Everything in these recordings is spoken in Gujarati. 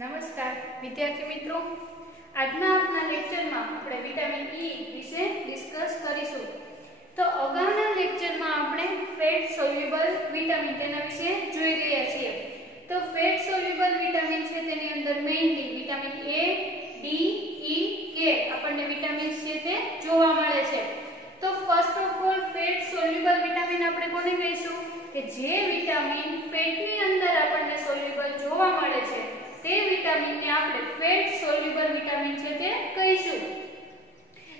નમસ્કાર વિદ્યાર્થી મિત્રો, આજના આપના લેક્ચરમાં આપણે વિટામિન ઈ વિશે ડિસ્કસ કરીશું. તો અગાઉના લેક્ચરમાં આપણે ફેટ સોલ્યુબલ વિટામિન તેના વિશે જોઈ ગયા છીએ. તો ફેટ સોલ્યુબલ વિટામિન છે તેની અંદર મેઇનલી વિટામિન એ, ડી, ઈ, કે આપણને વિટામિન્સ છે તે જોવા મળે છે. તો first of all fat soluble vitamin આપણે કોને કહીશું કે જે વિટામિન ફેટની અંદર આપણને સોલ્યુબલ જોવા મળે છે તે વિટામિનને આપણે ફેટ સોલ્યુબલ વિટામિન છે તે કહીશું.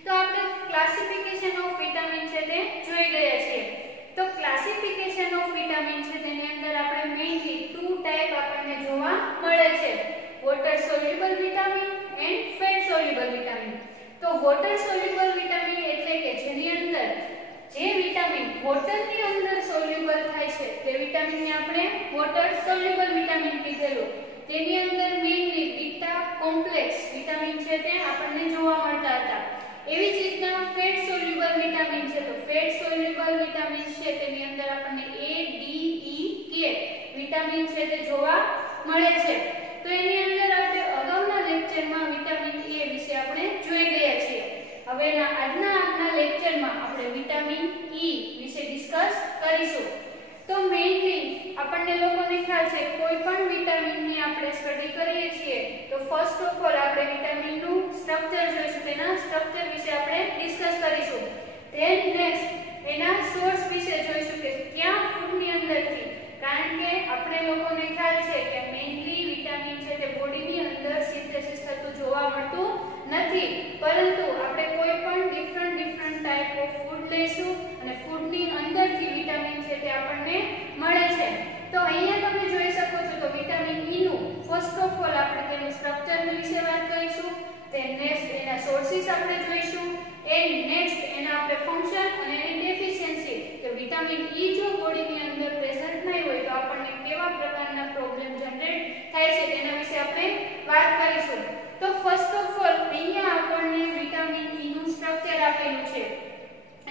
તો આપણે ક્લાસિફિકેશન ઓફ વિટામિન છે તે જોઈ ગયા છીએ. તો ક્લાસિફિકેશન ઓફ વિટામિન છે તેની અંદર આપણે મેઇનલી ટુ ટાઈપ આપણને જોવા મળે છે, water soluble vitamin and fat soluble vitamin. તો વોટર સોલ્યુબલ વિટામિન એટલે કે જેની અંદર જે વિટામિન વોટરની અંદર સોલ્યુબલ થાય છે તે વિટામિનને આપણે વોટર સોલ્યુબલ વિટામિન કીધેલું. તેની અંદર મેઇનલી બીટા કોમ્પ્લેક્સ વિટામિન છે તે આપણને જોવા મળતા હતા. એવી જ રીતના ફેટ સોલ્યુબલ વિટામિન છે, તો ફેટ સોલ્યુબલ વિટામિન છે તેની અંદર આપણને એ, ડી, ઈ, કે વિટામિન છે તે જોવા મળે છે. તો એની અંદર આપણે અગાઉના લેક્ચરમાં વિટામિન એ વિશે આપણે જોઈ ગયા છીએ. હવે આજના લેક્ચરમાં આપણે વિટામિન ઈ વિશે ડિસ્કસ કરીશું. તો મેઇનલી આપણને લોકોને ખ્યાલ છે કોઈ પણ વિટામિનની આપણે સ્ટડી કરીએ છીએ તો ફર્સ્ટ ઓફ ઓલ આપણે વિટામિનનું સ્ટ્રક્ચર જોઈશું, તેના સ્ટ્રક્ચર વિશે આપણે ડિસ્કસ કરીશું. ધેન નેક્સ્ટ એના સોર્સ વિશે જોઈશું કે ક્યાં ફૂડની અંદરથી, કારણ કે આપણે લોકોને ખ્યાલ છે કે મેઇનલી વિટામિન છે તે બોડીની અંદર સિન્થેસિસ થતું જોવા મળતું નથી, પરંતુ આપણે કોઈ પણ ડિફરન્ટ ટાઈપ ઓફ ફૂડ લઈશું અને ફૂડની અંદરથી વિટામિન છે તે આપણને મળે છે. તો અહીંયા તમે જોઈ શકો છો તો વિટામિન ઈ નું ફર્સ્ટ ઓફ ઓલ આપણે તેનું સ્ટ્રક્ચર વિશે વાત કરીશું, તે નેક્સ્ટ એના સોર્સિસ આપણે જોઈશું, એન્ડ નેક્સ્ટ એના આપણે ફંક્શન અને એની ડેફિશિયન્સી કે વિટામિન ઈ જો બોડીની અંદર પ્રેઝન્ટ નહીં હોય તો આપણને કેવા પ્રકારના પ્રોબ્લેમ જનરેટ થાય છે તેના વિશે આપણે વાત કરીશું. તો ફર્સ્ટ ઓફ ઓલ અહીંયા આપણને વિટામિન ઈ નું સ્ટ્રક્ચર આપેલું છે.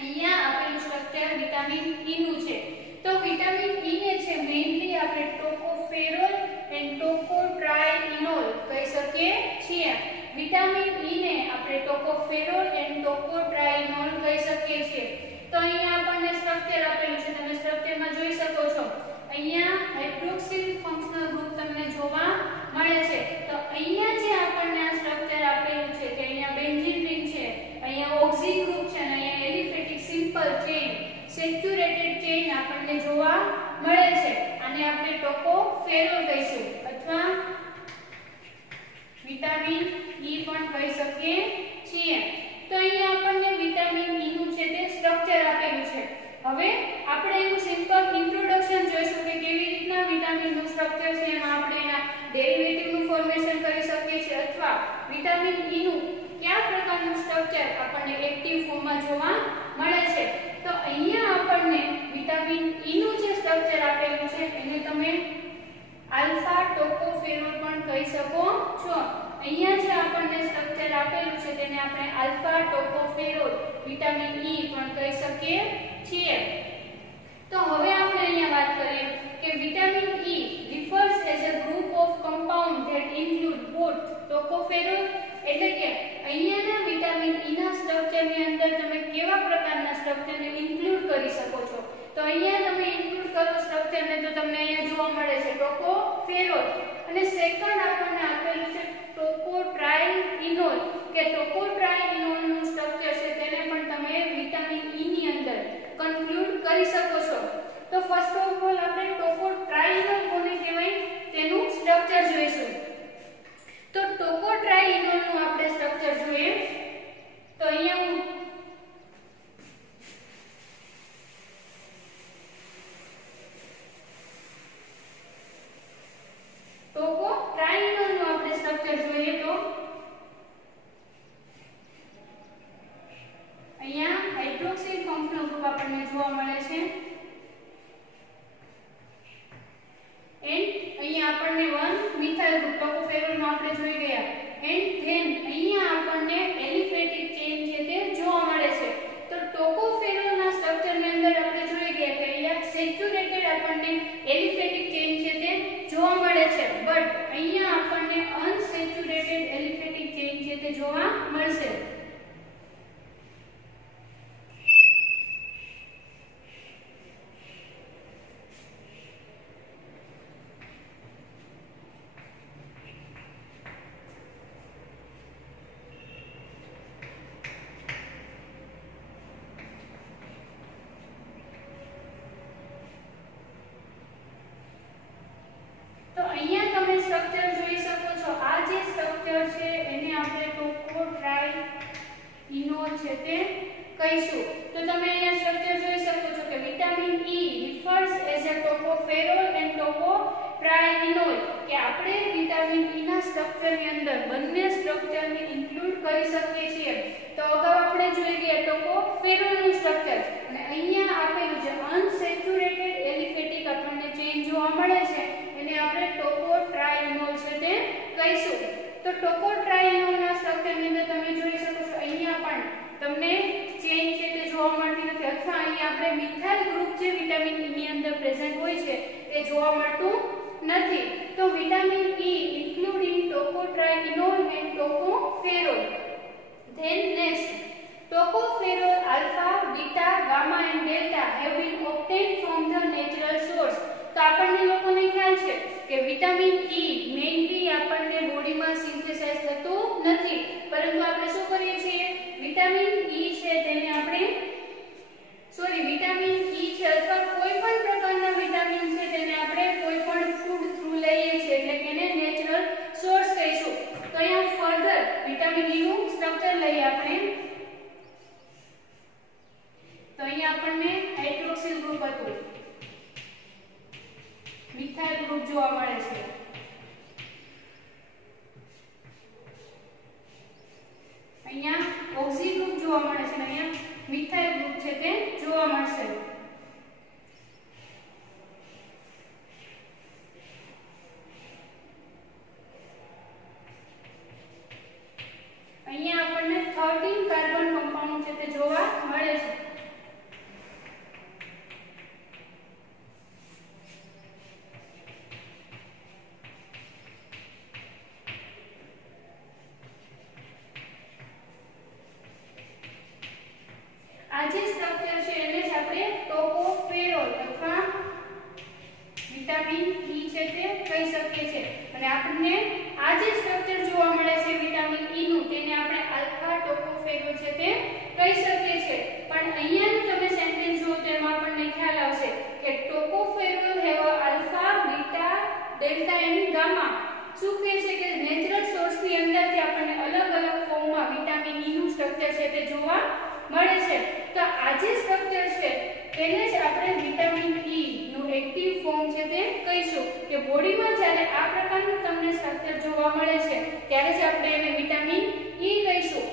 અહીંયા આપેલું સ્ટ્રક્ચર વિટામિન ઈ નું છે. તો વિટામિન ઈ ને છે મેઇનલી આપણે ટોકોફેરોલ એન્ડ ટોકોટ્રાઇઇનોલ કહી શકીએ છીએ. વિટામિન ઈ ને આપણે ટોકોફેરોલ એન્ડ ટોકોટ્રાઇઇનોલ કહી શકીએ છીએ. તો અહીંયા આપણને સ્ટ્રક્ચર આપેલું છે, તમે સ્ટ્રક્ચરમાં જોઈ શકો છો. અહીંયા હાઇડ્રોક્સિલ ફંક્શનલ ગ્રુપ તમને જોવા મળે છે. તો અહીંયા જે આપણને આ સ્ટ્રક્ચર આપેલું છે કે અહીંયા બેન્ઝીન રિંગ છે, અહીંયા ઓક્સી ગ્રુપ છે અને અહીંયા aliphatic simple chain saturated chain આપણને જોવા મળે છે. આને આપણે ટોકોફેરોલ કહીશું અથવા વિટામિન ઈ પણ કહી શકીએ છીએ. તો અહીંયા આપણને વિટામિન ઈ નું છે તે સ્ટ્રક્ચર આપેલું છે. હવે આપણે એનું સિમ્પલ ઇન્ટ્રોડક્શન જોઈશું કે કેવી રીતના વિટામિન નું સ્ટ્રક્ચર છે, એમાં આપણે એના ડેરિવેટિવ નું ફોર્મેશન કરી શકીએ છીએ અથવા વિટામિન ઈ નું કયા પ્રકારનું સ્ટ્રક્ચર આપણને એક્ટિવ ફોર્મમાં જોવા મળે છે. તો અહીંયા આપણને વિટામિન ઈ નું જે સ્ટ્રક્ચર આપેલું છે એને તમે આલ્ફા ટોકોફેરોલ પણ કહી શકો છો. અહીંયા જે આપણને સ્ટ્રક્ચર આપેલું છે તેને આપણે આલ્ફા ટોકોફેરોલ વિટામિન ઈ પણ કહી શકીએ છીએ. તો હવે આપણે અહીંયા વાત કરીએ કે vitamin E refers as a group of compound that include both tocopherol, એટલે કે અહીંયાના વિટામિન ઈ ના સ્ટ્રક્ચરની અંદર તમે કેવા પ્રકારના સ્ટ્રક્ચરને ઇન્ક્લુડ કરી શકો છો. તો અહીંયા તમે ઇન્ક્લુડ કરો સ્ટ્રક્ચરને તો તમને અહીંયા જોવા મળે છે ટોકોફેરોલ અને સેકન્ડ આપણને આપેલું છે ટોકોટ્રાઇઇનોલ કે ટોકોટ્રાઇઇનોલ નું સ્ટ્રક્ચર છે તેને પણ તમે વિટામિન ઈ ની અંદર કન્ક્લુડ કરી શકો છો. તો ફર્સ્ટ ઓફ ઓલ આપણે ટોકોટ્રાઇઇનોલ કોને કહેવાય તેનું સ્ટ્રક્ચર જોઈશું. તો ટોકોટ્રાઇઇનોલ નું આપણે સ્ટ્રક્ચર જોઈએ તો અહીંયા ટોકોટ્રાઇઇનોલ નું આપણે સ્ટ્રક્ચર જોઈએ તો અહીંયા હાઇડ્રોક્સિલ ફંક્શનલ ગ્રુપ આપણને જોવા મળે છે એન્ડ અહીંયા આપણને 1 મિથાઇલ ગ્રુપ ટોકોફેરોલ માં આપણે જોઈ ગયા એન્ડ ધેન અહીંયા આપણને એલિફેટિક ચેઇન છે તે જોવા મળે છે. તો ટોકોફેરોલ ના સ્ટ્રક્ચર ની અંદર આપણે જોઈ ગયા કે અહીંયા સેચ્યુરેટેડ આપણને એલિફેટિક ચેઇન છે તે જોવા મળે છે, બટ અહીંયા આપણને તે જોવા મળશે. તો અહીંયા તમે સ્ટ્રક્ચર જોઈ શકો છો. આ જે સ્ટ્રક્ચર છે એને આપણે ટોકો ટ્રાય ઇનોલ છે તે કહીશું. તો તમે અહીંયા સ્ટ્રક્ચર જોઈ શકો છો કે vitamin E refers as a tocopherol and tocotrienol, કે આપણે વિટામિન E ના સ્ટ્રક્ચરની અંદર બંને સ્ટ્રક્ચરને ઇન્ક્લુડ કરી શકીએ છીએ. તો અગાઉ આપણે જોઈ ગયા ટોકોફેરોલ નું સ્ટ્રક્ચર, અને અહીંયા આપેલું છે અનસેચ્યુરેટેડ એલિફેટિક આપણને ચેઇન જોવા મળે છે, એને આપણે ટોકોટ્રાઇનોલ છે તે કહીશું. તો ટોકોટ્રાઇનોલ ના સ્ટ્રક્ચરની અંદર તમે જોઈ શકો છો અહીંયા પણ તમને ચેઇન છે તે જોવા મળતી નથી, અથવા અહીંયા આપણે મિથાઇલ ગ્રુપ જે વિટામિન E ની અંદર પ્રેઝન્ટ હોય છે તે જોવા મળતું નથી. તો vitamin E including tocotrienol and tocopherol. Then next, tocopherol alpha, beta, gamma and delta have been obtained from the natural source. તો આપણને લોકોને ખ્યાલ છે કે વિટામિન E મેઇનલી આપણને બોડીમાં સિન્થેસાઇઝ થતું નથી, પરંતુ આપણે શું કરીએ છીએ, વિટામિન E છે તેને આપણે વિટામિન E છે અથવા કોઈ પણ પ્રકારના વિટામિન છે તેને આપણે કોઈ પણ ફૂડ થ્રુ લઈએ છીએ, એટલે કે એને નેચરલ સોર્સ કહીશું. તો અહીંયા ફર્ધર વિટામિન E નું સ્ટ્રક્ચર લઈએ આપણે. તો અહીંયા આપણને હાઇડ્રોક્સિલ ગ્રુપ હતું, મિથાઇલ ગ્રુપ જોવા મળે છે. અહીંયા ઓક્સી ગ્રુપ જોવા મળે છે, અહીંયા મિથાઇલ ગ્રુપ છે તે જોવા મળશે. અહીંયા આપણને 13 કાર્બન કમ્પાઉન્ડ છે તે જોવા મળે છે. આ જે સ્ટ્રક્ચર છે એને જ આપણે ટોકોફેરોલ અથવા વિટામિન E છે તે કહી શકીએ છીએ. અને આપણને આ જે સ્ટ્રક્ચર જોવા મળે છે વિટામિન E નું, તેને આપણે આલ્ફા ટોકોફેરોલ છે તે કહી શકીએ છીએ. પણ અહીંયાનું તમે સેન્ટેન્સ જુઓ તો એમાં આપણને ખ્યાલ આવશે કે tocopherol have alpha, beta, delta and gamma. શું કહે છે કે નેચરલ સોર્સની અંદરથી આપણને અલગ અલગ ફોર્મમાં વિટામિન E નું સ્ટ્રક્ચર છે તે જોવા મળે છે. તો આ જે સ્ટ્રક્ચર છે તેને જ આપણે વિટામિન E નું એક્ટિવ ફોર્મ છે તે કહીશું, કે બોડીમાં જ્યારે આ પ્રકારનું તમને સ્ટ્રક્ચર જોવા મળે છે ત્યારે જ આપણે એને વિટામિન E કહીશું.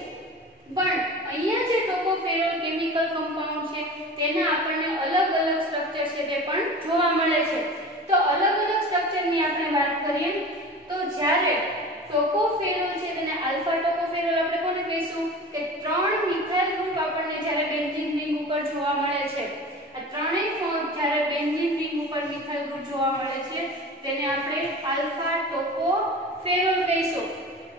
પણ અહીંયા જે ટોકોફેરોલ કેમિકલ કમ્પાઉન્ડ છે તેના આપણને અલગ અલગ સ્ટ્રક્ચર છે તે પણ જોવા મળે છે. તો અલગ અલગ સ્ટ્રક્ચરની આપણે વાત કરીએ તો જ્યારે ટોકોફેરોલ છે તેને આલ્ફા ટોકોફેરોલ આપણે કોને કહીશું કે 3 મિથાઇલ ગ્રુપ આપણને જ્યારે બેન્ઝીન રિંગ ઉપર જોવા મળે છે, આ ત્રણેય ફોર્મ જ્યારે બેન્ઝીન રિંગ ઉપર મિથાઇલ ગ્રુપ જોવા મળે છે તેને આપણે આલ્ફા ટોકોફેરોલ કહીશું.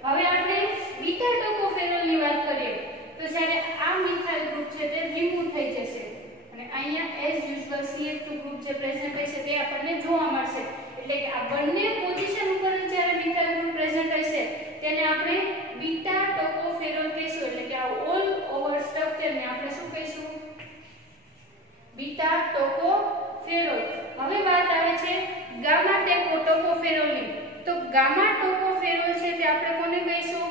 હવે આપણે બીટા ટોકોફેરોલ ની વાત કરીએ તો જ્યારે આ મિથાઇલ ગ્રુપ છે તે રિમૂવ થઈ જશે અને અહીંયા એઝ યુઝ્યુઅલ CH2 ગ્રુપ જે પ્રેઝન્ટ હશે તે આપણને જોવા મળશે. એટલે કે આ બંને પોઝિશન ઉપર જ્યારે મિથાઇલ ગ્રુપ પ્રેઝન્ટ હશે તેને આપણે બીટા ટોકોફેરોલ કહીશું. એટલે કે આ ઓલ ઓવર સ્ટ્રક્ચર ને આપણે શું કહીશું, બીટા ટોકોફેરોલ. હવે વાત આવે છે ગામા ટોકોફેરોલ ની. તો ગામા ટોકોફેરોલ છે તે આપણે કોને કહીશું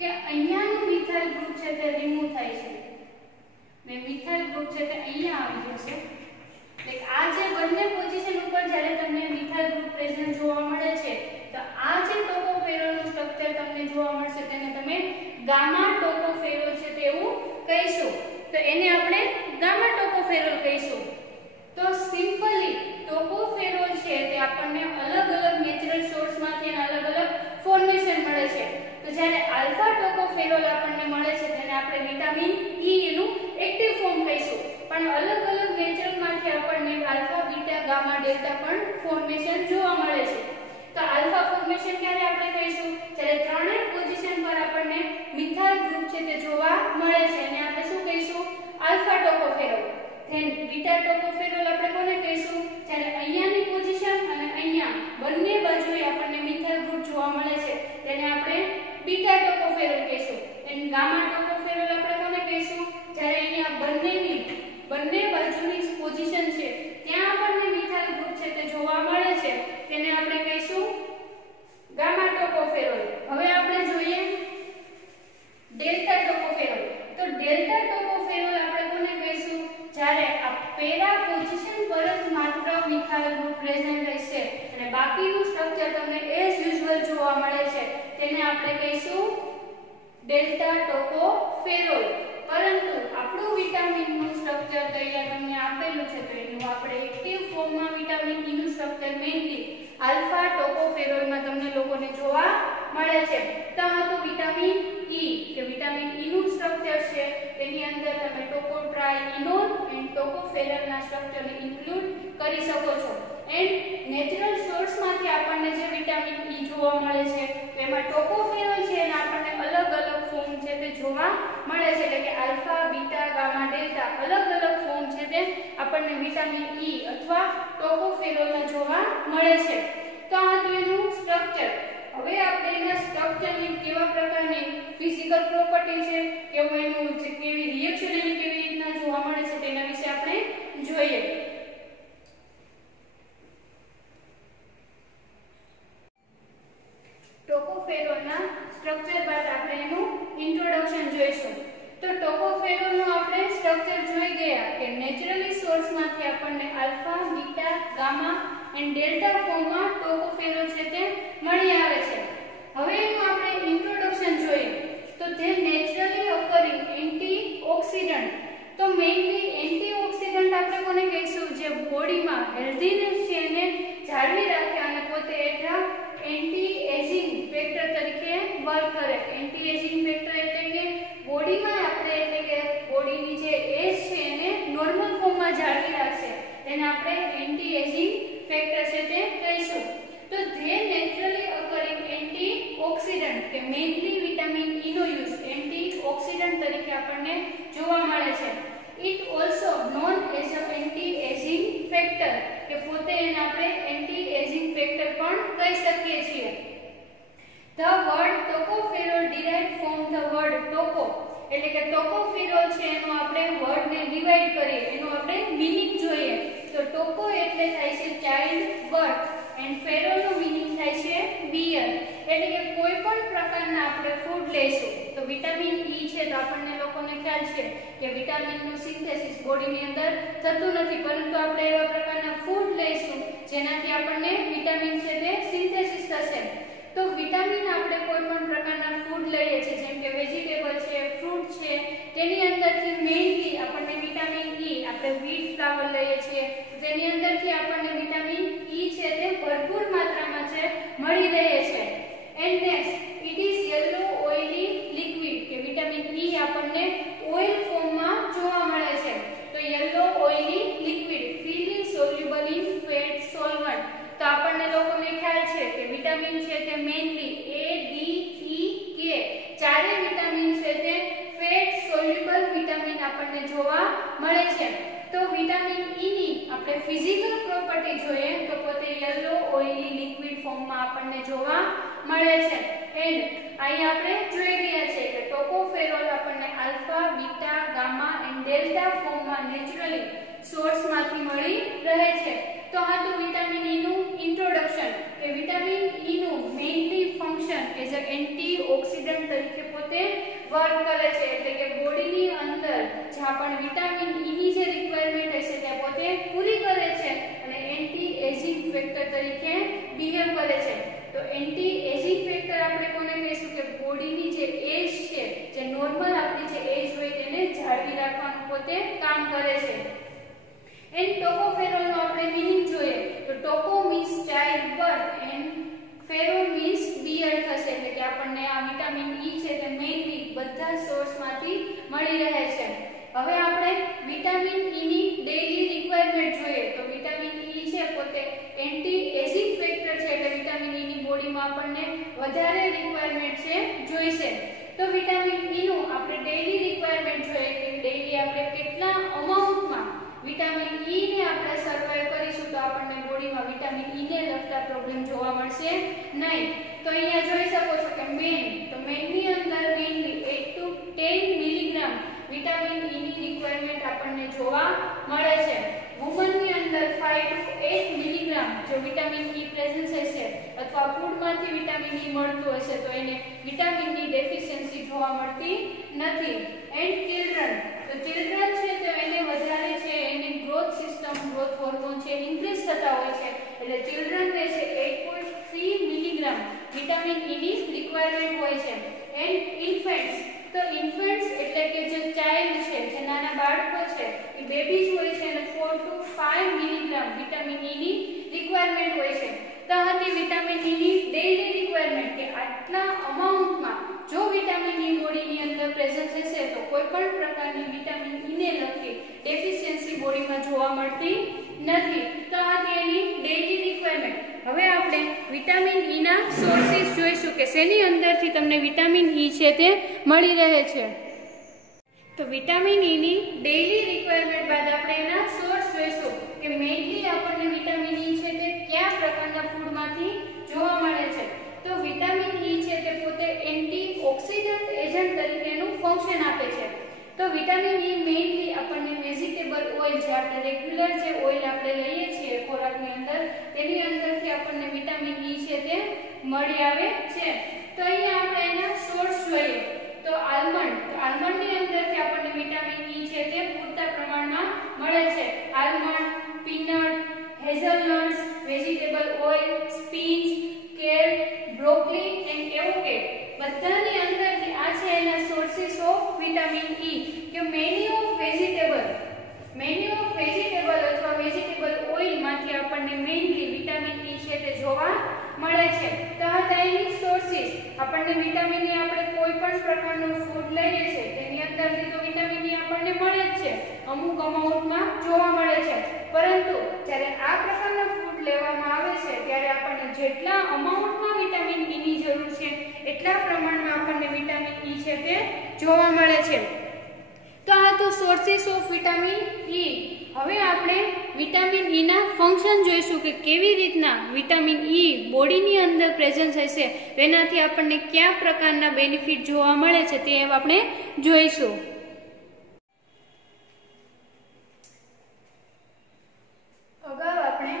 કે અહીંયાનું મિથાઇલ ગ્રુપ છે તે રિમૂવ થાય છે ને મિથાઇલ ગ્રુપ છે તે અહીંયા આવી જશે. એટલે આ જે બંને પોઝિશન ઉપર જ્યારે તમને મિથાઇલ ગ્રુપ પ્રેઝન્ટ જોવા મળે છે તો આ જે ટોકોફેરોલ નું સ્ટ્રક્ચર તમને જોવા મળશે તેને તમે ગામા ટોકોફેરોલ છે તેવું કહીશું. તો એને આપણે ગામા ટોકોફેરોલ કહીશું. તો સિમ્પલી ટોકોફેરોલ છે તે આપણને અલગ અલગ નેચરલ સોર્સમાંથી અલગ અલગ ફોર્મેશન મળે છે. તો જ્યારે આલ્ફા ટોકોફેરોલ આપણને મળે છે તેને આપણે વિટામિન E એનું એક્ટિવ ફોર્મ કહીશું. પણ અલગ અલગ નેચરલમાંથી આપણને આલ્ફા, બીટા, ગામા, ડેલ્ટા પણ ફોર્મેશન જોવા મળે છે. તો આલ્ફા ફોર્મેશન ક્યારે આપણે કહીશું જ્યારે ત્રણેય પોઝિશન પર આપણને મિથાઇલ ગ્રુપ છે તે જોવા મળે છે અને આપણે શું કહીશું alpha tocopherol. Than beta tocopherol આપણે કોને કહીશું જ્યારે અહીંયાની પોઝિશન અને અહીંયા બંને બાજુએ આપણને મિથાઇલ ગ્રુપ જોવા મળે છે તેને આપણે બીટા ટોકોફેરોલ કહીશું. એન્ડ ગામા ટોકોફેરોલ આપણે કોને કહીશું જ્યારે અહીંયા બંને બાજુની પોઝિશન છે ત્યાં આપણને મિથાઇલ ગ્રુપ છે તે જોવા મળે છે તેને આપણે કહીશું ગામા ટોકોફેરોલ. હવે આપણે જોઈએ ડેલ્ટા ટોકોફેરોલ. તો ડેલ્ટા ટોકોફેરોલ આપણે કોને કહીશું જ્યારે આ પેરા પોઝિશન પર જ માત્ર મિથાઇલ ગ્રુપ પ્રેઝન્ટ રહેશે અને બાકીનું સ્ટ્રક્ચર તમને એઝ યુઝ્યુઅલ જોવા મળે છે તેને આપણે કહીશું ડેલ્ટા ટોકોફેરોલ. પરંતુ આપણું વિટામિનનું સ્ટ્રક્ચર તૈયાર તમને આપેલું છે તો એનું આપણે એક્ટિવ ફોર્મમાં વિટામિન ઈ નું સ્ટ્રક્ચર મેઇનલી આલ્ફા ટોકોફેરોલમાં તમને લોકોને જોવા મળે છે. તો આ તો વિટામિન ઈ કે વિટામિન ઈ નું સ્ટ્રક્ચર છે તેની અંદર તમે ટોકોટ્રાઇઇનોલ એન્ડ ટોકોફેરોલના સ્ટ્રક્ચરને ઇન્ક્લુડ કરી શકો છો. એન્ડ નેચરલ સોર્સમાંથી આપણને જે વિટામિન ઈ જોવા મળે છે તેમાં ટોકોફેરોલ છે અને આપણને અલગ અલગ ફોર્મ છે તે જોવા મળે છે એટલે કે આલ્ફા બીટા ગામા ડેલ્ટા અલગ અલગ ફોર્મ છે તે આપણને વિટામિન ઈ અથવા ટોકોફેરોલમાં જોવા મળે છે. તો આ તો એનું સ્ટ્રક્ચર. હવે આપણે એના સ્ટ્રક્ચરની કેવા પ્રકારની ફિઝિકલ પ્રોપર્ટી છે કેવું એનું કેવી રિએક્શન એની કેવી રીતના જોવા મળે છે તેના વિશે આપણે જોઈએ. ટોકોફેરોલના સ્ટ્રક્ચર બાદ આપણે એનું ઇન્ટ્રોડક્શન જોઈશું. તો ટોકોફેરોલનું આપણે સ્ટ્રક્ચર જોઈ ગયા કે નેચરલી સોર્સમાંથી આપણને alpha beta gamma and delta ફોર્મમાં ટોકોફેરોલ છે તે મળી આવે છે. હવે એનું આપણે ઇન્ટ્રોડક્શન જોઈએ તો જે નેચરલી ઓકરિંગ એન્ટીઓક્સિડન્ટ. તો મેઇનલી એન્ટીઓક્સિડન્ટ આપણે કોને કહીશું જે બોડીમાં હેલ્ધીનેસ છે એને જાળવી રાખે અને પોતે એટલા એન્ટી એજિંગ ફેક્ટર તરીકે વર્ક કરે. એન્ટી એજિંગ ફેક્ટર એટલે કે બોડીમાં આપણે એટલે કે બોડીની જે એજ છે એને નોર્મલ ફોર્મમાં જાળવી રાખશે તેને આપણે એન્ટી એજિંગ ફેક્ટર છે તે કહીશું. તો જે નેચરલી ઓકરિંગ એન્ટીઓક્સિડન્ટ કે મેઇનલી વિટામિન ઈ નો યુઝ એન્ટીઓક્સિડન્ટ તરીકે આપણને જોવા મળે છે. It also known as a anti ageing factor કે પોતે એને આપણે એન્ટી એજિંગ ફેક્ટર પણ કહી શકીએ છીએ. The word tocopherol derived from the word toco એટલે કે ટોકોફેરોલ છે એનો આપણે વર્ડને ડિવાઈડ કરીએ એનો આપણે મીનિંગ જોઈએ તો ટોકો એટલે થાય છે ચાઇલ્ડ બર્થ એન્ડ ફેરોલ નો મીનિંગ થાય છે બિયર. એટલે કે કોઈ પણ પ્રકારના આપણે ફૂડ લઈશું તો વિટામિન ઈ છે તો આપણને લોકોને ખ્યાલ છે કે વિટામિનનું સિન્થેસિસ બોડીની અંદર થતું નથી પરંતુ આપણે એવા પ્રકારના ફૂડ લઈશું જેનાથી આપણને વિટામિન છે તે સિન્થેસિસ થશે. તો વિટામિન આપણે કોઈ પણ પ્રકારના ફૂડ લઈએ છીએ જેમ કે વેજીટેબલ છે ફ્રૂટ છે તેની અંદરથી મેઇનલી આપણને વિટામિન ઈ આપણે વ્હીટ ફ્લાવર લઈએ છીએ તેની અંદરથી આપણને વિટામિન ઈ છે તે ભરપૂર માત્રામાં છે મળી રહે છે. And next it is yellow oily liquid કે વિટામિન ઈ આપણને ઓઇલ ફોર્મમાં જોવા મળે છે. તો yellow oily liquid freely soluble in fat solvent. તો આપણને લોકોને ખ્યાલ છે કે વિટામિન છે તે mainly A D E K ચારે વિટામિન છે તે ફેટ સોલ્યુબલ વિટામિન આપણને જોવા મળે છે. તો વિટામિન ઈ ની આપણે ફિઝિકલ પ્રોપર્ટી જોઈએ તો પોતે યલો ઓઇલી લિક્વિડ ફોર્મમાં આપણને જોવા મળે છે. એન્ડ અહીં આપણે જોઈ રહ્યા છે કે ટોકોફેરોલ આપણને alpha beta gamma and delta ફોર્મમાં નેચરલી સોર્સમાંથી મળી રહે છે. તો આ તો વિટામિન ઈ નું ઇન્ટ્રોડક્શન કે વિટામિન ઈ નું mainly function as a antioxidant તરીકે પોતે વર્ક કરે છે એટલે કે બોડીની અંદર જ્યાં પણ વિટામિન ઈ ની જે રિક્વાયરમેન્ટ હશે તે પોતે પૂરી કરે છે અને એન્ટી એજિંગ ફેક્ટર તરીકે બિહેવ કરે છે. તો એન્ટી એજિંગ ફેક્ટર આપણે કોને કહીશું કે બોડીની જે એજ છે જે નોર્મલ આપણી જે એજ હોય તેને જાળવી રાખવાનું પોતે કામ કરે છે. એન્ડ ટોકોફેરોલ નો આપણે મીનિંગ જોઈએ તો ટોકો મીન્સ ચાઇલ્ડ બર્થ એન્ડ ફેરો મીન્સ બિયર થશે એટલે કે આપણને આ વિટામિન ઈ છે તે મેઇનલી બધા સોર્સમાંથી મળી રહે છે. હવે આપણે વિટામિન ઈ ની ડેઈલી રિક્વાયરમેન્ટ જોઈએ તો વિટામિન ઈ છે પોતે એન્ટી એજિંગ ફેક્ટર છે એટલે વિટામિન ઈ ની બોડીમાં આપણને વધારે રિક્વાયરમેન્ટ છે જોઈશે. તો વિટામિન ઈ નું આપણે ડેઈલી રિક્વાયરમેન્ટ જોઈએ કે ડેઈલી આપણે કેટલા અમાઉન્ટમાં વિટામિન ઈ ને આપણે સર્વાઈવ કરીશું તો આપણને બોડીમાં વિટામિન ઈ ને લગતા પ્રોબ્લેમ જોવા મળશે નહીં. તો અહીંયા જોઈ શકો છો કે મેનની અંદર mainly 8 to 10 milligram vitamin E ની રિક્વાયરમેન્ટ આપણને જોવા મળે છે. વુમનની અંદર 5 to 8 મિલીગ્રામ જો વિટામિન ઈ પ્રેઝન્સ હશે અથવા ફૂડમાંથી વિટામિન ઈ મળતું હશે તો એને વિટામિન ની ડેફિશિયન્સી જોવા મળતી નથી. એન્ડ ચિલ્ડ્રન તો ચિલ્ડ્રન છે તો એને વધારે છે એની ગ્રોથ સિસ્ટમ ગ્રોથ હોર્મોન છે ઇન્ક્રીઝ થતા હોય છે એટલે ચિલ્ડ્રન ને છે 8.3 મિલીગ્રામ વિટામિન ઈ ની રિક્વાયરમેન્ટ હોય છે. એન્ડ ઇન્ફેન્ટ્સ તો ઇન્ફેન્ટ્સ એટલે કે જે ચાઇલ્ડ છે જે નાના બાળકો છે એ બેબીઝ હોય છે અને 4 to 5 મિલીગ્રામ વિટામિન ઈ ની રિક્વાયરમેન્ટ હોય છે. તો હતી વિટામિન ઈ ની ડેઈલી રિક્વાયરમેન્ટ કે આટલા અમાઉન્ટમાં જો વિટામિન ઈ બોડીની અંદર પ્રેઝન્ટ હશે તો કોઈ પણ પ્રકારની વિટામિન ઈ ને લગતી ડેફિશિયન્સી બોડીમાં જોવા મળતી નથી. તો આ તેની ડેઈલી રિક્વાયરમેન્ટ. હવે આપણે વિટામિન ઈ ના સોર્સિસ જોઈશું કે શેની અંદરથી તમને વિટામિન ઈ છે તે મળી રહે છે. તો વિટામિન ઈ ની ડેઈલી રિક્વાયરમેન્ટ બાદ આપણે એના સોર્સ જોઈશું કે મેઇનલી આપણને વિટામિન ઈ છે તે કયા પ્રકારના ફૂડમાંથી જોવા મળે છે. તો વિટામિન ઈ છે તે પોતે એન્ટીઓક્સિડન્ટ એજન્ટ તરીકેનું ફંક્શન આપે છે. તો વિટામિન ઈ મેઇનલી આપણને વેજીટેબલ ઓઇલ જે આપણે રેગ્યુલર જે ઓઇલ આપણે લઈએ છીએ ખોરાકની અંદર તેની અંદરથી આપણને વિટામિન ઈ છે તે મળી આવે છે. તો અહીંયા આપણે એના સોર્સ જોઈએ તો આલ્મંડની અંદરથી આપણને વિટામિન ઈ છે તે પૂરતા પ્રમાણમાં મળે છે. Almond, peanut, hazelnuts, vegetable oil, spinach, kale, broccoli and avocado બધાની અંદરથી આ છે એના સોર્સિસ ઓફ વિટામિન ઈ કે મેની ઓફ વેજીટેબલ અથવા વેજીટેબલ ઓઇલમાંથી આપણને મેઇનલી વિટામિન ઈ છે તે જોવા મળે છે. તો આ તેની સોર્સિસ આપણને વિટામિન ઈ આપણે કોઈ પણ પ્રકારનું ફૂડ લઈએ છીએ તેની અંદરથી તો વિટામિન ઈ આપણને મળે જ છે અમુક અમાઉન્ટમાં જોવા મળે છે. પરંતુ જ્યારે આ પ્રકારના ફૂડ લેવામાં આવે છે ત્યારે આપણને જેટલા અમાઉન્ટમાં વિટામિન ઈ ની જરૂર છે એટલા પ્રમાણમાં આપણને વિટામિન ઈ છે તે જોવા મળે છે. તો આ તો સોર્સિસ ઓફ વિટામિન ઈ. હવે આપણે વિટામિન ઈ ના ફંક્શન જોઈશું કે કેવી રીતના વિટામિન ઈ બોડીની અંદર પ્રેઝન્ટ હશે તેનાથી આપણને કયા પ્રકારના બેનિફિટ જોવા મળે છે તે આપણે જોઈશું. અગાઉ આપણે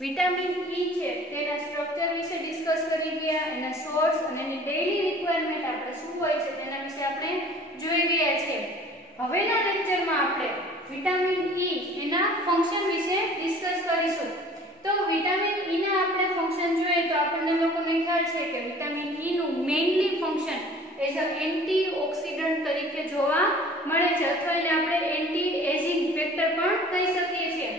વિટામિન ઈ છે તેના સ્ટ્રક્ચર વિશે ડિસ્કસ કરી ગયા, એના સોર્સ અને એની ડેઈલી રિક્વાયરમેન્ટ આપણે શું હોય છે તેના વિશે આપણે જોઈ ગયા છે. હવેના લેક્ચરમાં આપણે વિટામિન ઈ એના ફંક્શન વિશે ડિસ્કસ કરીશું. તો વિટામિન ઈ ના આપણે ફંક્શન જોઈએ તો આપણને લોકોને ખ્યાલ છે કે વિટામિન ઈ નું mainly function as a antioxidant તરીકે જોવા મળે છે અથવા એને આપણે એન્ટી એજિંગ ફેક્ટર પણ કહી શકીએ છીએ.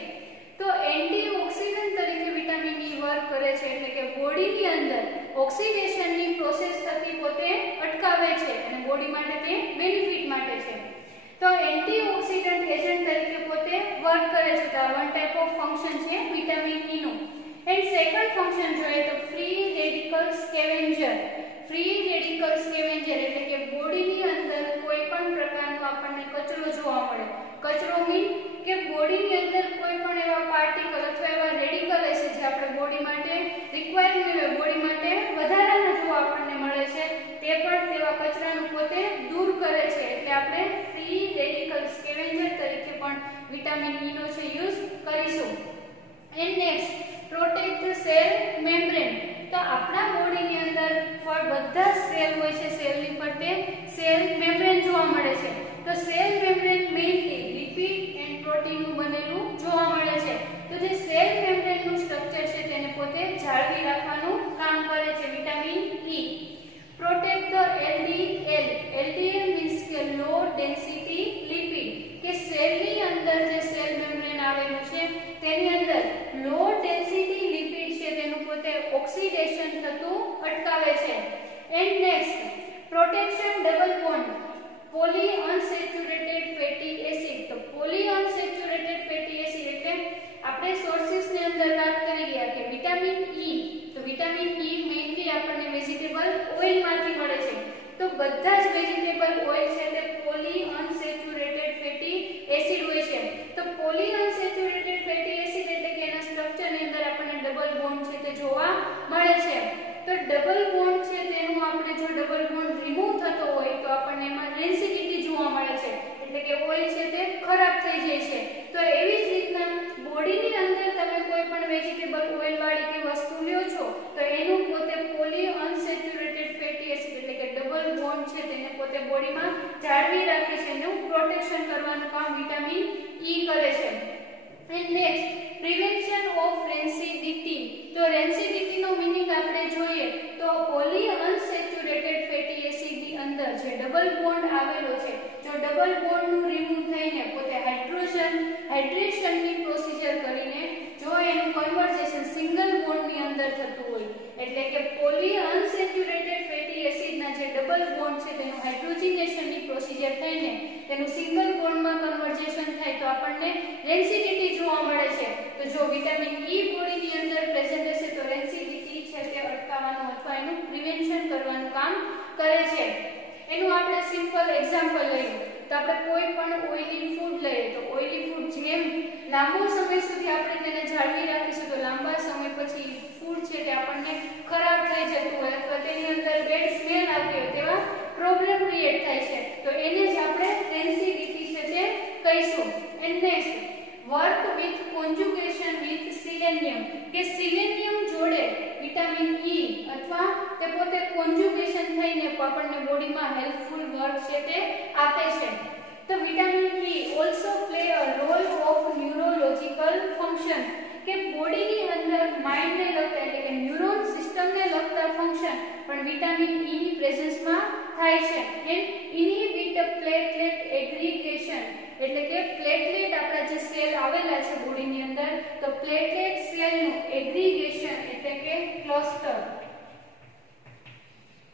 તો એન્ટીઓક્સિડન્ટ તરીકે વિટામિન ઈ વર્ક કરે છે એટલે કે બોડીની અંદર ઓક્સિડેશનની પ્રોસેસ થતી પોતે અટકાવે છે અને બોડી માટે તે બેનિફિટ માટે છે. તો એન્ટીઓક્સિડન્ટ એજન્ટ તરીકે પોતે વર્ક કરે છે. તો વન ટાઈપ ઓફ ફંક્શન છે વિટામિન ઈ નું. એન્ડ સેકન્ડ ફંક્શન જોઈએ તો ફ્રી રેડિકલ સ્કેવેન્જર એટલે કે બોડીની અંદર કોઈ પણ પ્રકારનો આપણને કચરો જોવા મળે. કચરો મીન કે બોડીની અંદર કોઈ પણ એવા પાર્ટિકલ અથવા એવા રેડિકલ હશે જે આપણે બોડી માટે રિક્વાયરમેન્ટ બોડી માટે વધારાના જો આપણને મળે છે તે પણ તેવા કચરાનું પોતે દૂર કરે છે. એટલે આપણે ફ્રી રેડિકલ સ્કેવેન્જર તરીકે પણ વિટામિન ઈ નો છે યુઝ કરીશું. And next protect the cell membrane. તો આપણા બોડીની અંદર બધા સેલ હોય છે, સેલની ફરતે સેલ મેમ્બ્રેન જોવા મળે છે. તો cell membrane mainly lipid and પ્રોટીનનું બનેલું જોવા મળે છે. તો જે સેલ મેમ્બ્રેનનું સ્ટ્રક્ચર છે તેને પોતે જાળવી રાખવાનું કામ કરે છે vitamin E. Protect the LDL means કે લો ડેન્સિટી લિપિડ કે સેલની અંદર જે સેલ મેમ્બ્રેન આવેલું છે તેની અંદર લો ડેન્સિટી લિપિડ છે તેનું પોતે ઓક્સિડેશન થતું અટકાવે છે. And next protection double bond poly unsaturated fatty acid. તો પોલી અનસેચ્યુરેટેડ ફેટી એસિડ એટલે આપણે સોર્સિસ ની અંદર વાત કરી ગયા કે વિટામિન ઈ. તો વિટામિન ઈ મેઇનલી આપણને વેજીટેબલ ઓઇલ માંથી મળે છે. તો બધા જ વેજીટેબલ ઓઇલ છે તે પોલી અનસેચ્યુરેટેડ ફેટી એસિડ હોય છે. તો પોલી અનસેચ્યુરેટેડ ફેટી એસિડ એટલે કે એના સ્ટ્રક્ચરની અંદર આપણને ડબલ બોન્ડ છે તે જોવા મળે છે. તો ડબલ બોન્ડ છે તેનું આપણે જો ડબલ બોન્ડ રિમૂવ થતો હોય તો આપણને એમાં રેન્સિડિટી જોવા મળે છે, એટલે કે ઓઇલ છે તે ખરાબ થઈ જાય છે. તો એવી જ રીતના બોડીની અંદર તમે કોઈ પણ વેજીટેબલ ઓઇલ વાળી કે વસ્તુ લ્યો છો તો એનું પોતે પોલી અનસેચ્યુરેટેડ ફેટી એસિડ એટલે કે ડબલ બોન્ડ છે તેને પોતે બોડીમાં જાળવી રાખે છે, એનું પ્રોટેક્શન કરવાનું કામ વિટામિન ઈ કરે છે. And next prevention of rancidity. તો રેન્સિડિટી નો મીનિંગ આપણે જોઈએ તો પોલી અનસેચ્યુરેટેડ ફેટી એસિડ ની અંદર જે ડબલ બોન્ડ આવેલો છે, જો ડબલ બોન્ડ નું રિમૂવ થઈને પોતે હાઇડ્રેશનની પ્રોસિજર કરીને જો એનું કન્વર્ઝેશન સિંગલ બોન્ડ ની અંદર થતું હોય એટલે કે પોલી અનસેચ્યુરેટેડ ફેટી એસિડ ના જે ડબલ બોન્ડ છે તેનું હાઇડ્રોજનેશનની પ્રોસિજર થઈને તેનું સિંગલ બોન્ડમાં કન્વર્ઝેશન થાય તો આપણને રેન્સિડિટી જોવા મળે છે. તો જો વિટામિન ઈ બોડીની અંદર પ્રેઝન્ટ હશે તો રેન્સિડિટી છે તે અટકાવવાનું અથવા એનું પ્રિવેન્શન કરવાનું કામ કરે છે. એનું આપણે સિમ્પલ એક્ઝામ્પલ લઈએ તો આપણે કોઈ પણ ઓઇલી ફૂડ લઈએ તો ઓઇલી ફૂડ જેમ લાંબો સમય સુધી આપણે તેને જાળવી રાખીશું તો લાંબા સમય પછી ફૂડ છે તે આપણને ખરાબ થઈ જતું હોય અથવા તેની અંદર બેડ સ્મેલ આવતી હોય તેવા પ્રોબ્લેમ ક્રિએટ થાય છે. તો એને જ આપણે રેન્સિડિટી છે તે કહીશું. And next work with conjugation with selenium કે સિલેનિયમ જોડે વિટામિન ઈ અથવા તે પોતે કોન્જુગેશન થઈને આપણને બોડીમાં હેલ્પફુલ વર્ક છે તે આપે છે. તો vitamin E also play a role of neurological function કે બોડીની અંદર માઇન્ડને લગતા એટલે કે ન્યુરોન સિસ્ટમને લગતા ફંક્શન પણ વિટામિન ઈ ની પ્રેઝન્સમાં થાય છે. એન્ડ ઇનહિબિટ પ્લેટલેટ એગ્રીગેશન એટલે કે પ્લેટલેટ આપણા જે સેલ આવેલા છે બોડીની અંદર તો પ્લેટલેટ સેલનું એગ્રીગેશન એટલે કે ક્લસ્ટર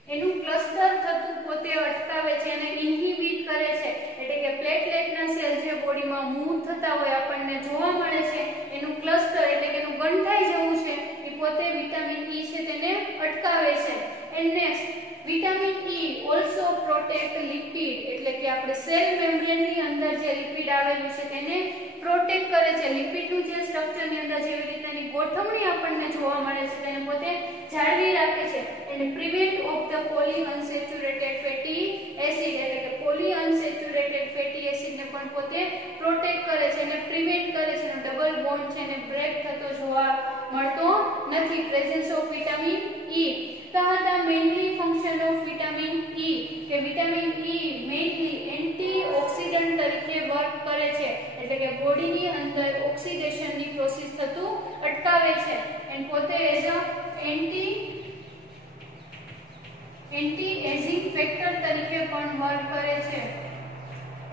એનું ક્લસ્ટર થતું પોતે અટકાવે છે અને ઇનહિબિટ કરે છે એટલે કે પ્લેટલેટના સેલ જે બોડીમાં મૂવ થતા હોય આપણને જોવા મળે છે એનું ક્લસ્ટર એટલે કે એનું ગંઠાઈ જવું છે એ પોતે વિટામિન ઈ છે તેને અટકાવે છે. And next vitamin E also protect lipid એટલે કે આપણે સેલ મેમ્બ્રેનની અંદર જે લિપિડ આવેલું છે તેને પ્રોટેક્ટ કરે છે. લિપિડનું જે સ્ટ્રક્ચરની અંદર જેવી રીતની ગોઠવણી આપણને જોવા મળે છે તેને પોતે જાળવી રાખે છે. અને prevent of the poly unsaturated fatty acid એટલે કે પોલી અનસેચ્યુરેટેડ ફેટી એસિડને પણ પોતે પ્રોટેક્ટ કરે છે અને પ્રિવેન્ટ કરે છે અને ડબલ બોન્ડ છે એને બ્રેક થતો જોવા મળતો નથી. Presence of vitamin E. તો આ mainly function of vitamin E કે વિટામિન ઈ મેઇનલી એન્ટીઓક્સિડન્ટ તરીકે વર્ક કરે છે એટલે કે બોડીની અંદર ઓક્સિડેશનની પ્રોસેસ થતું અટકાવે છે એન્ડ પોતે as a anti ageing factor તરીકે પણ વર્ક કરે છે.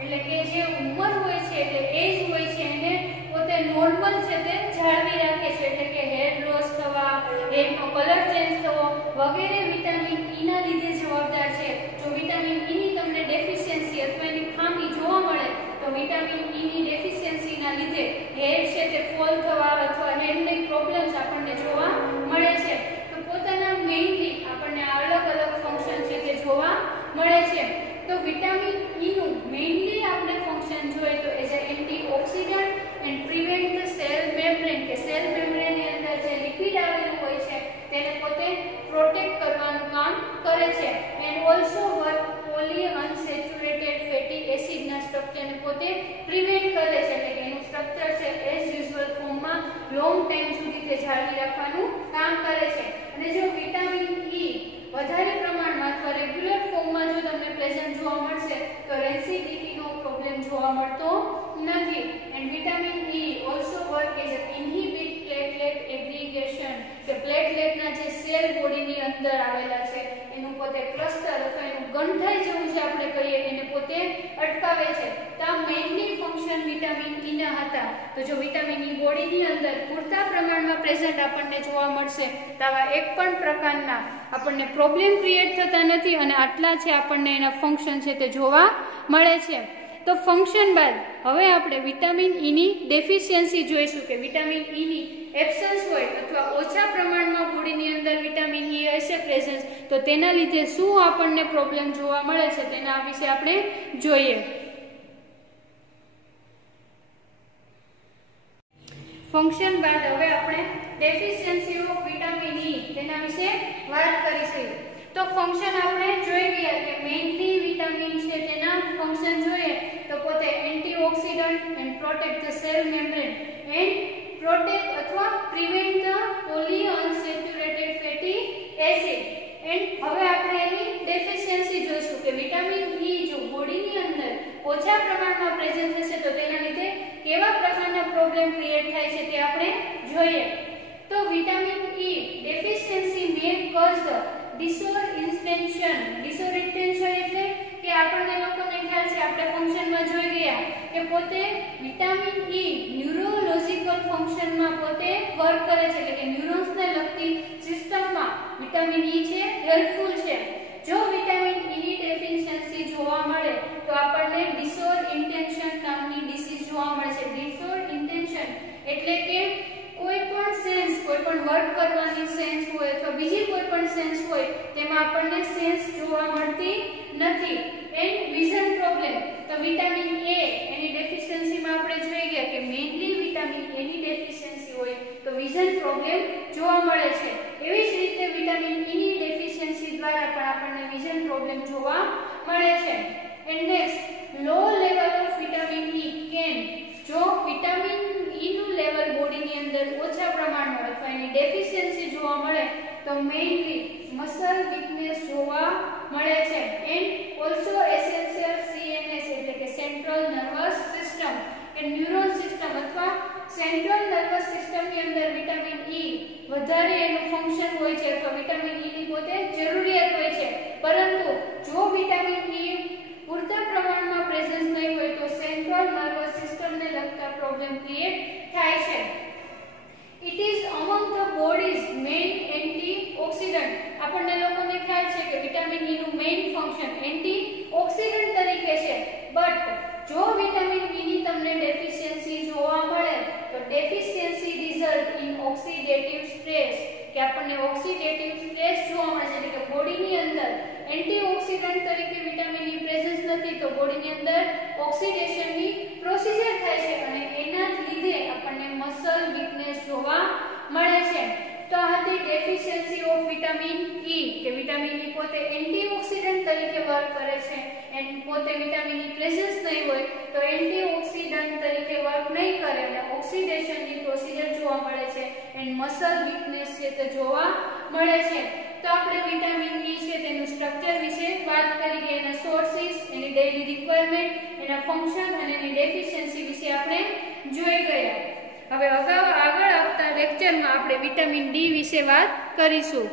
એટલે કે જે ઉંમર હોય છે એટલે એજ હોય છે એને પોતે નોર્મલ છે તે જાળવી રાખે છે એટલે કે હેર લોસ થવા, હેરનો કલર ચેન્જ થવો વગેરે વિટામિન ઈ ના લીધે જવાબદાર છે. જો વિટામિન ઈ ની તમને ડેફિશિયન્સી અથવા એની ખામી જોવા મળે તો વિટામિન ઈ ની ડેફિશિયન્સીના લીધે હેર છે તે ફોલ થવા અથવા હેરની પ્રોબ્લેમ્સ આપણને જોવા મળે છે. તો પોતાના મેઇનલી આપણને અલગ અલગ ફંક્શન છે તે જોવા મળે છે. તો વિટામિન ઈ નું મેઇનલી આપણે ફંક્શન જોઈએ તો as a antioxidant and prevent the cell membrane કે સેલ મેમ્બ્રેનની અંદર જે લિપિડ આવેલું હોય છે તેને પોતે પ્રોટેક્ટ કરવાનું કામ કરે છે. And also work poly unsaturated fatty એસિડના સ્ટ્રક્ચરને પોતે પ્રિવેન્ટ કરે છે એટલે કે એનું સ્ટ્રક્ચર છે એઝ યુઝ્યુઅલ ફોર્મમાં લોંગ ટાઈમ સુધી તે જાળવી રાખવાનું કામ કરે છે. અને જો વિટામિન ઈ વધારે પ્રમાણમાં અથવા રેગ્યુલર ફોર્મમાં જો તમને પ્રેઝન્ટ જોવા મળશે તો રેન્સિડિટીનો પ્રોબ્લેમ જોવા મળતો નથી. And vitamin E also work as a inhibit platelet aggregation કે પ્લેટલેટના જે સેલ બોડીની અંદર આવેલા છે એનું પોતે ક્લસ્ટર અથવા એનું ગંઠાઈ જેવું જે આપણે કહીએ એને પોતે અટકાવે છે. તો આ મેઇનલી ફંક્શન વિટામિન ઈ ના હતા. તો જો વિટામિન ઈ બોડીની અંદર પૂરતા પ્રમાણમાં પ્રેઝન્ટ આપણને જોવા મળશે તો આવા એક પણ પ્રકારના આપણને પ્રોબ્લેમ ક્રિએટ થતા નથી અને આટલા છે આપણને એના ફંક્શન છે તે જોવા મળે છે. તો ફંક્શન બાદ હવે આપણે વિટામિન ઈ ની ડેફિશિયન્સી જોઈશું કે વિટામિન ઈ ની એબ્સન્સ હોય અથવા ઓછા પ્રમાણમાં બોડીની અંદર વિટામિન ઈ હશે પ્રેઝન્સ તો તેના લીધે શું આપણને પ્રોબ્લેમ જોવા મળે છે તેના વિશે આપણે જોઈએ. ફંક્શન બાદ હવે આપણે ડેફિશિયન્સી ઓફ વિટામિન ઈ તેના વિશે વાત કરીશું. તો ફંક્શન આપણે જોઈ ગયા કે મેઇનલી વિટામિન છે તેના ફંક્શન જોઈએ તો પોતે antioxidant and protect the cell membrane and protect અથવા prevent the polyunsaturated fatty acid. And હવે આપણે એની ડેફિશિયન્સી જોઈશું કે વિટામિન ઈ જો બોડીની અંદર ઓછા પ્રમાણમાં પ્રેઝન્ટ થશે તો તેના લીધે કેવા પ્રકારના પ્રોબ્લેમ ક્રિએટ થાય છે તે આપણે જોઈએ. તો vitamin E deficiency may cause the disorientation. Disorientation એટલે કે આપણને લોકોને ખ્યાલ છે આપણે ફંક્શનમાં જોઈ ગયા કે પોતે વિટામિન ઈ ન્યુરોલોજિકલ ફંક્શનમાં પોતે વર્ક કરે છે એટલે કે ન્યુરોન્સને લગતી સિસ્ટમમાં વિટામિન ઈ છે હેલ્પફુલ છે. જો વિટામિન ઈ ની ડેફિશિયન્સી જોવા મળે તો આપણને ડિસઓરિએન્ટેશન નામની ડિસીઝ જોવા મળે છે. ડિસઓરિએન્ટેશન એટલે કે કોઈ પણ સેન્સ, કોઈ પણ વર્ક કરવાની સેન્સ હોય અથવા બીજી કોઈ પણ સેન્સ હોય તેમાં આપણને સેન્સ જોવા મળતી નથી. And vision problem. તો વિટામિન એ એની ડેફિશિયન્સીમાં આપણે જોઈ ગયા કે મેઇનલી વિટામિન એ ની ડેફિશિયન્સી હોય તો વિઝન પ્રોબ્લેમ જોવા મળે છે. એવી જ રીતે વિટામિન ઈ ની ડેફિશિયન્સી દ્વારા પણ આપણને વિઝન પ્રોબ્લેમ જોવા મળે છે. And next low level of vitamin E can. જો વિટામિન ઈ નું લેવલ બોડીની અંદર ઓછા પ્રમાણમાં અથવા એની ડેફિશિયન્સી જોવા મળે તો મેઇનલી મસલ વીકનેસ જોવા મળે છે. એન્ડ ઓલ્સો એસેન્શિયલ સીએનએસ એટલે કે સેન્ટ્રલ નર્વસ સિસ્ટમ કે ન્યુરોન સિસ્ટમ અથવા સેન્ટ્રલ નર્વસ સિસ્ટમની અંદર વિટામિન ઈ વધારે એનું ફંક્શન હોય છે અથવા વિટામિન ઈ ની પોતે જરૂરિયાત હોય છે. પરંતુ જો વિટામિન ઈ પૂરતા પ્રમાણમાં પ્રેઝન્સ નહીં હોય તો સેન્ટ્રલ નર્વસ સિસ્ટમને લગતા પ્રોબ્લેમ ક્રિએટ થાય છે. It is અમંગ the bodies main antioxidant. આપણને લોકોને ખ્યાલ છે કે વિટામિન ઈ નું મેઇન ફંક્શન એન્ટીઓક્સિડન્ટ તરીકે છે. બટ જો વિટામિન ઈ ની તમને ડેફિશિયન્સી જોવા મળે તો deficiency result in oxidative stress કે આપણને ઓક્સિડેટિવ સ્ટ્રેસ જોવા મળે છે એટલે કે બોડીની અંદર એન્ટીઓક્સિડન્ટ તરીકે વિટામિન ઈ પ્રેઝન્સ નથી તો બોડીની અંદર ઓક્સિડેશનની પ્રોસિજર થાય છે અને એના લીધે આપણને મસલ વીકનેસ જોવા મળે છે. તો આ હતી ડેફિશિયન્સી ઓફ વિટામિન ઈ કે વિટામિન ઈ પોતે એન્ટીઓક્સિડન્ટ તરીકે વર્ક કરે છે એન્ડ પોતે વિટામિન ઈ પ્રેઝન્સ નહીં હોય તો એન્ટીઓક્સિડન્ટ તરીકે વર્ક નહીં કરે અને ઓક્સિડેશનની પ્રોસિજર જોવા મળે છે એન્ડ મસલ વીકનેસ છે તે જોવા મળે છે. તો આપણે વિટામિન ઈ છે તેનું સ્ટ્રક્ચર વિશે વાત કરી કે એના સોર્સિસ, એની ડેઈલી રિક્વાયરમેન્ટ, એના ફંક્શન અને એની ડેફિશિયન્સી વિશે આપણે જોઈ ગયા. હવે આગળ આવતા લેક્ચરમાં આપણે વિટામિન ડી વિશે વાત કરીશું.